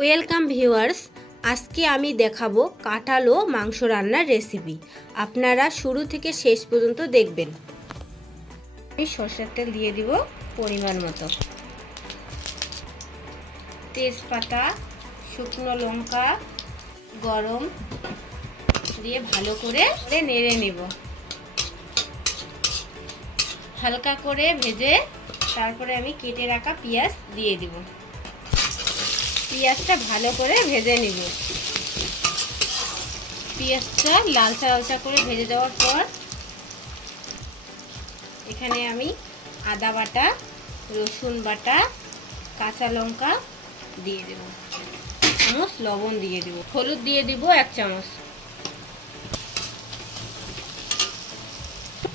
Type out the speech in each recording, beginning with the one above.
Welcome viewers, আজকে আমি দেখাবো কাঁঠাল মাংস রান্নার রেসিপি। আপনারা শুরু থেকে শেষ পর্যন্ত দেখবেন। আমি সর্ষের তেল দিয়ে দিব পরিমাণ মতো। তেজপাতা, শুকনো লঙ্কা, গরম দিয়ে ভালো করে নেড়ে নেব। হালকা করে ভেজে তারপরে আমি কেটে রাখা পেঁয়াজ দিয়ে দিব। পেঁয়াজটা ভালো করে ভেজে নিব। পেঁয়াজটা লালচা লালচা করে ভেজে দেওয়ার পর এখানে আমি আদা বাটা, রসুন বাটা, কাঁচা লঙ্কা দিয়ে দেব। চামচ লবণ দিয়ে দেব। হলুদ দিয়ে দিব এক চামচ।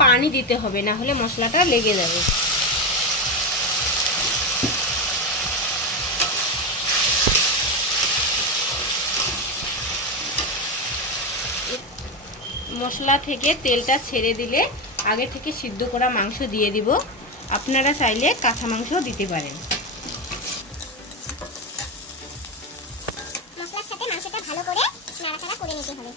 পানি দিতে হবে, না হলে মশলাটা লেগে যাবে। মশলা থেকে তেলটা ছেড়ে দিলে আগে থেকে সিদ্ধ করা মাংস দিয়ে দিব। আপনারা চাইলে কাঁচা মাংস দিতে পারেন। মশলার সাথে মাংসটা ভালো করে নাড়াচাড়া করে নিতে হবে।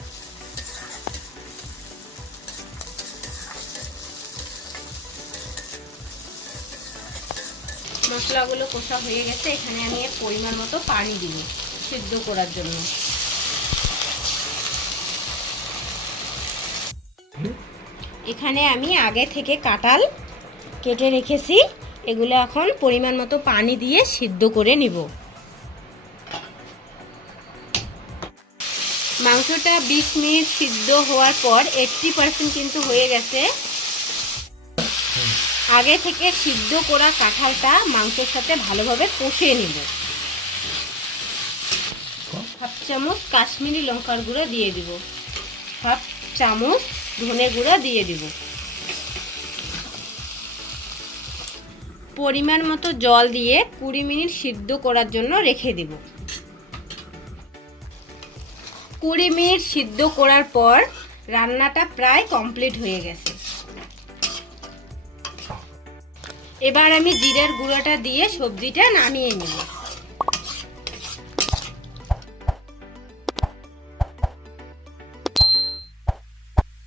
মশলাগুলো কষা হয়ে গেছে এখানে আমি পরিমাণ মতো পানি দিব সিদ্ধ করার জন্য। এখানে আমি আগে থেকে কাঁঠাল কেটে রেখেছি। এগুলো এখন পরিমাণ মতো পানি দিয়ে সিদ্ধ করে নিব। মাংসটা বিশ মিনিট সিদ্ধ হওয়ার পর এইটটি পার্সেন্ট কিন্তু হয়ে গেছে। আগে থেকে সিদ্ধ করা কাঁঠালটা মাংসের সাথে ভালোভাবে কষিয়ে নিব। হাফ চামচ কাশ্মীরি লঙ্কার গুঁড়ো দিয়ে দিব। হাফ চামচ ধনে গুঁড়ো দিয়ে দিব। পরিমাণ মতো জল দিয়ে কুড়ি মিনিট সিদ্ধ করার জন্য রেখে দিব। কুড়ি মিনিট সিদ্ধ করার পর রান্নাটা প্রায় কমপ্লিট হয়ে গেছে। এবার আমি জিরের গুঁড়োটা দিয়ে সবজিটা নামিয়ে নেব।